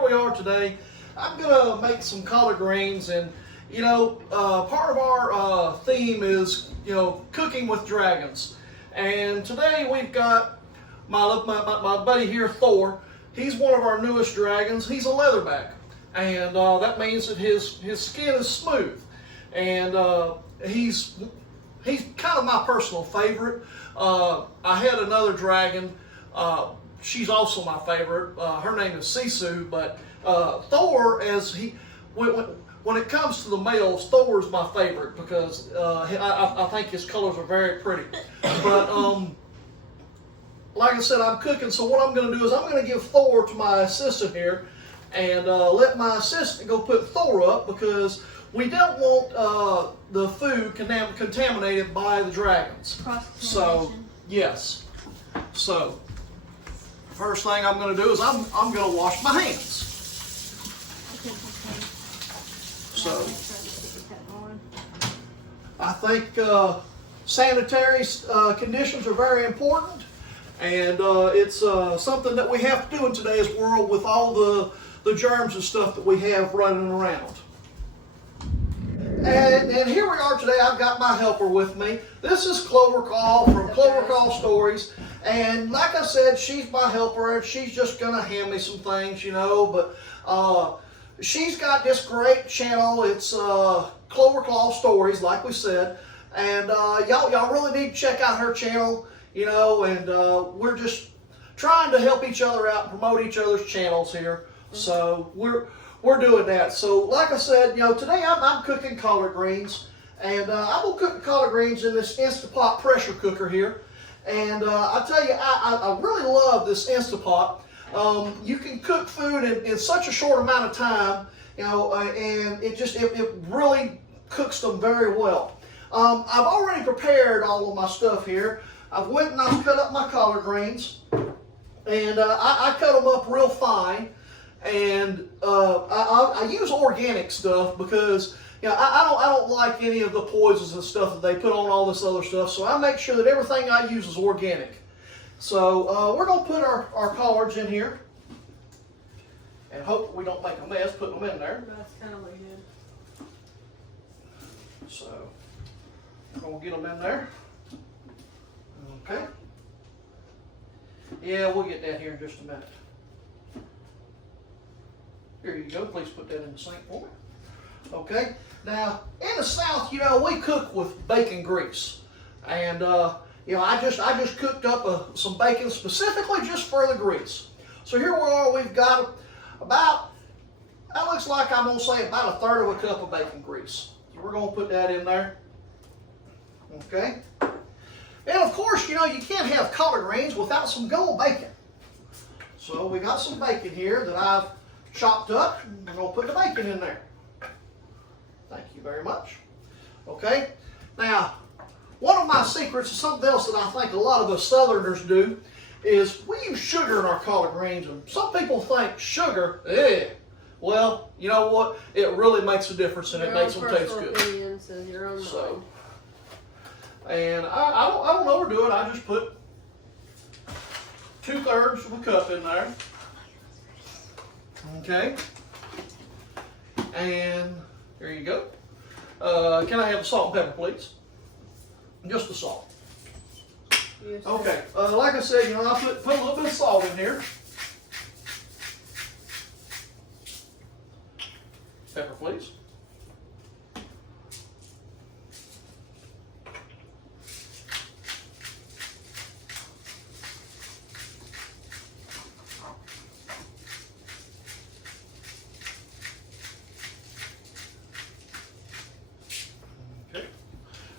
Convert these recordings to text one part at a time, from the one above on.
here we are today. I'm gonna make some collard greens, and part of our theme is cooking with dragons. And today we've got my buddy here, Thor. He's one of our newest dragons. He's a leatherback, and that means that his skin is smooth, and he's kind of my personal favorite. I had another dragon. She's also my favorite. Her name is Sisu, but Thor, when it comes to the males, Thor is my favorite because I think his colors are very pretty. But like I said, I'm cooking, so what I'm going to do is I'm going to give Thor to my assistant here, and let my assistant go put Thor up because we don't want the food contaminated by the dragons. So yes, so first thing I'm going to do is I'm going to wash my hands. So I think sanitary conditions are very important, and it's something that we have to do in today's world with all the germs and stuff that we have running around. And here we are today. I've got my helper with me. This is Clover'Claw from Clover'Claw Stories. And like I said, she's my helper, and she's just going to hand me some things, but she's got this great channel. It's Clover'Claw Stories, like we said. And y'all really need to check out her channel, and we're just trying to help each other out and promote each other's channels here. So we're doing that. So like I said, today I'm cooking collard greens, and I'm going to cook the collard greens in this Instapot pressure cooker here. And I tell you, I really love this Instapot. You can cook food in such a short amount of time, and it really cooks them very well. I've already prepared all of my stuff here. I've went and I've cut up my collard greens, and I cut them up real fine. And I use organic stuff because I don't like any of the poisons and stuff that they put on all this other stuff. So I make sure that everything I use is organic. So we're going to put our collards in here, and hope we don't make a mess putting them in there. That's kind of like it. So we're going to get them in there. Okay. Yeah, we'll get that here in just a minute. Here you go. Please put that in the sink for me. Okay. Now, in the South, we cook with bacon grease, and I just cooked up some bacon specifically just for the grease. So here we are. We've got about, that looks like I'm gonna say about a third of a cup of bacon grease. So we're gonna put that in there. Okay. And of course, you can't have collard greens without some good old bacon. So we got some bacon here that I've chopped up. We're going to put the bacon in there. Thank you very much. Okay. Now, one of my secrets is something else that I think a lot of us Southerners do is we use sugar in our collard greens. And some people think sugar, well, you know what? It really makes a difference, and it makes them taste good. Your own so, and I don't overdo it. I just put 2/3 of a cup in there. Okay, and there you go. Can I have the salt and pepper, please? Just the salt. Yes, okay, like I said, I put a little bit of salt in here. Pepper, please.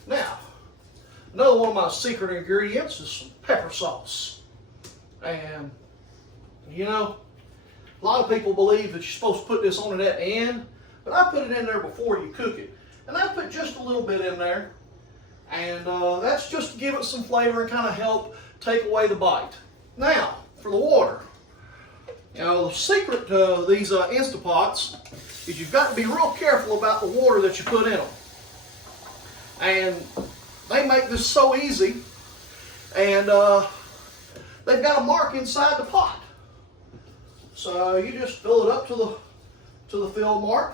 Now, another one of my secret ingredients is some pepper sauce. And, a lot of people believe that you're supposed to put this on it at the end, but I put it in there before you cook it. And I put just a little bit in there. And that's just to give it some flavor and kind of help take away the bite. Now, for the water. The secret to these Instapots is you've got to be real careful about the water that you put in them. And they make this so easy, and they've got a mark inside the pot. So you just fill it up to the fill mark.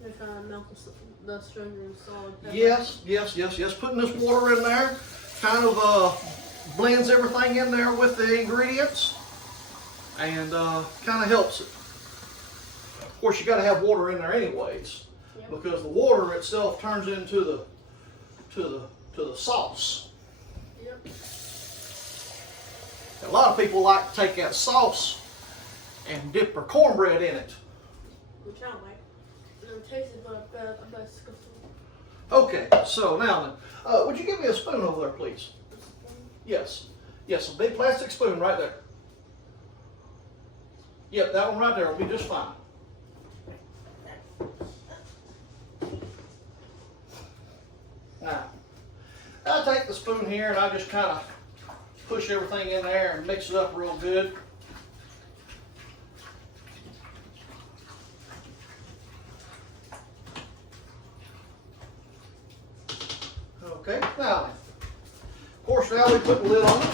They're trying to melt the sugar and solid pepper. Yes. Putting this water in there kind of blends everything in there with the ingredients and kind of helps it. Of course, you got to have water in there anyways, Yep. because the water itself turns into the sauce. Yep. A lot of people like to take that sauce and dip their cornbread in it. Which I don't like. It tastes but I bet it's disgusting. Okay, so now then, would you give me a spoon over there, please? Yes, a big plastic spoon right there. Yep, that one right there will be just fine. Now, I take the spoon here and I just kind of push everything in there and mix it up real good. Okay, now, of course, now we put the lid on it.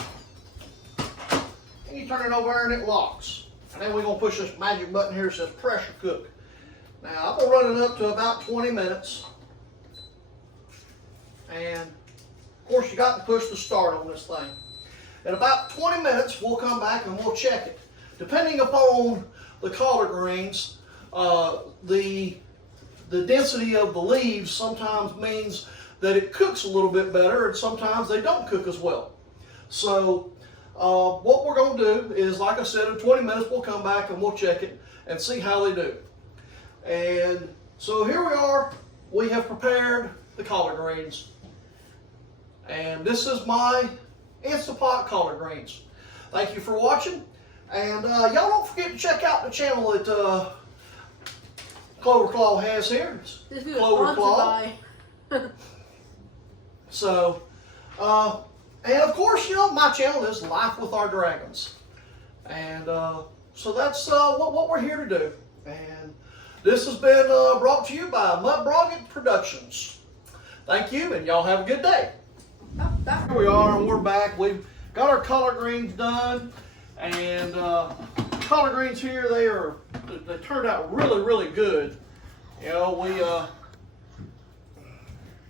And you turn it over and it locks. And then we're going to push this magic button here that says pressure cook. Now, I'm going to run it up to about 20 minutes. And, of course, you got to push the start on this thing. In about 20 minutes, we'll come back and we'll check it. Depending upon the collard greens, the density of the leaves sometimes means that it cooks a little bit better, and sometimes they don't cook as well. So what we're going to do is, like I said, in 20 minutes we'll come back and we'll check it and see how they do. And so here we are. We have prepared the collard greens. And this is my Instapot collard greens. Thank you for watching. And y'all don't forget to check out the channel that Clover'Claw has here. It's This video is Clover'Claw. sponsored by. So, and of course, you know, my channel is Life with Our Dragons. And so that's what we're here to do. And this has been brought to you by Mudbrogget Productions. Thank you, and y'all have a good day. Here we are, and we're back. We've got our collard greens done. And collard greens here, they turned out really, really good. You know, we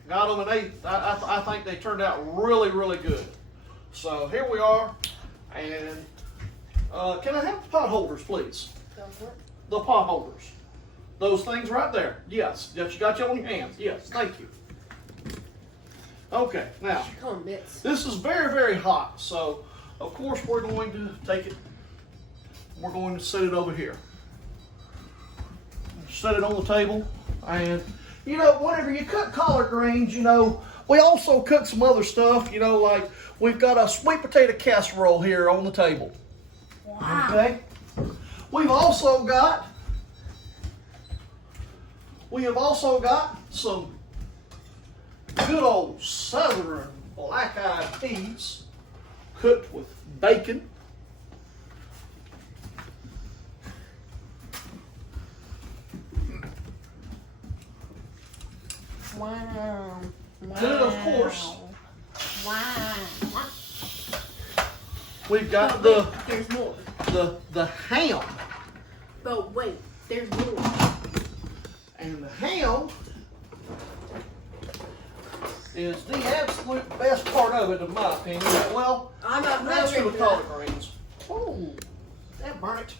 got them, and I think they turned out really, really good. So here we are, and can I have the pot holders, please? The pot holders. Those things right there. Yes, you got you on your hands. Yes, thank you. Okay, now, this is very, very hot, so of course we're going to take it, we're going to set it over here. Set it on the table, and you know, whenever you cook collard greens, you know, we also cook some other stuff, you know, like we've got a sweet potato casserole here on the table. Wow. Okay? We have also got some good old southern black-eyed peas cooked with bacon. Wow. Then, of course, Wow. we've got But wait, there's more. the ham. But wait, there's more. And the ham is the absolute best part of it, in my opinion. Well, I'm not that's for the ready. collard greens. Oh, that burnt it.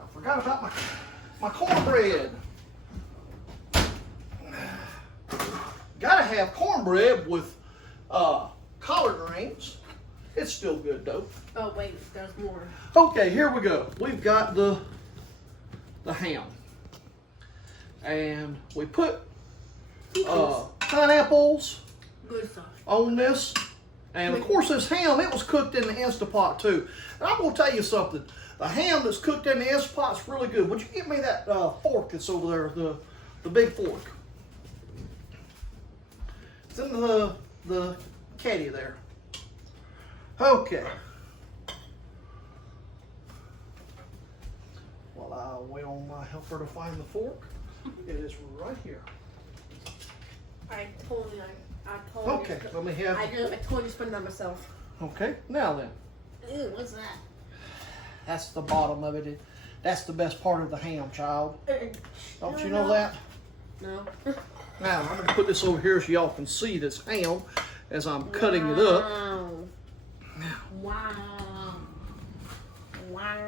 I forgot about my cornbread. Gotta have cornbread with collard greens. It's still good though. Oh wait, there's more. Okay, here we go. We've got the ham. And we put pineapples Good stuff. on this. And of course this ham, it was cooked in the Instapot too. And I'm gonna tell you something. The ham that's cooked in the Instapot is really good. Would you give me that fork that's over there, the big fork? in the caddy there. Okay. While I wait on my helper to find the fork, it is right here. I told you. Okay, let me have. I told you to spend that myself. Okay, now then. Ew, what's that? That's the bottom of it. That's the best part of the ham, child. Don't you know No. that? No. Now, I'm going to put this over here so y'all can see this ham as I'm cutting it up. Wow. Wow.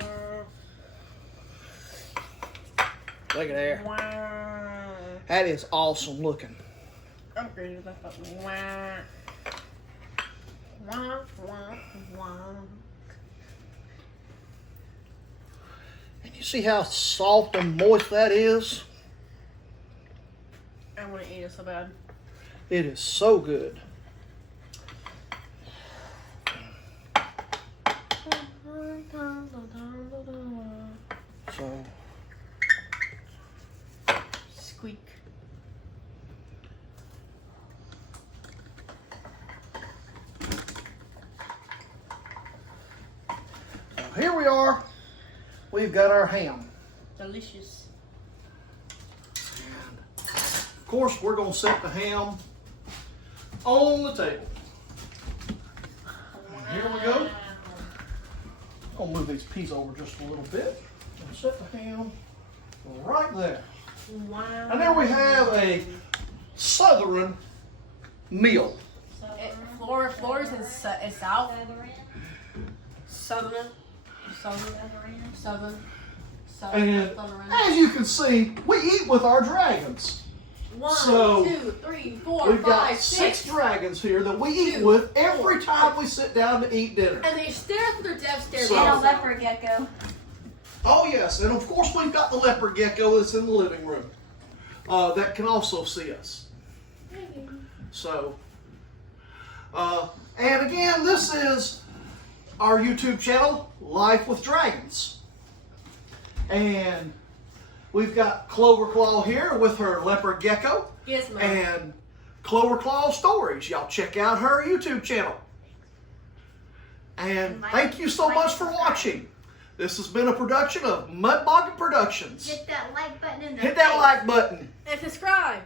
Look at there. Wow. That is awesome looking. I'm great with that. Wow. Wow. Wow. Wow. And you see how soft and moist that is? I want to eat it so bad. It is so good. So, Squeak. here we are. We've got our ham. Delicious. Of course, we're going to set the ham on the table. And here we go. I'll move these peas over just a little bit and set the ham right there. Wow. And there we have a southern meal. Florida's in south. Southern. And as you can see, we eat with our dragons. 1, So, 2, 3, 4, We've got 5, 6 6. dragons here that we eat 2, with every 4, time we sit down to eat dinner. And they stare through their death stare. So- And a leopard gecko. Oh yes, and of course we've got the leopard gecko that's in the living room that can also see us. So, and again, this is our YouTube channel, Life with Dragons. And we've got Clover'Claw here with her leopard gecko. Yes, ma'am. And Clover'Claw Stories. Y'all check out her YouTube channel. And thank you so much for watching. This has been a production of Mud Boggin Productions. Hit that like button in the Hit that like button. And subscribe.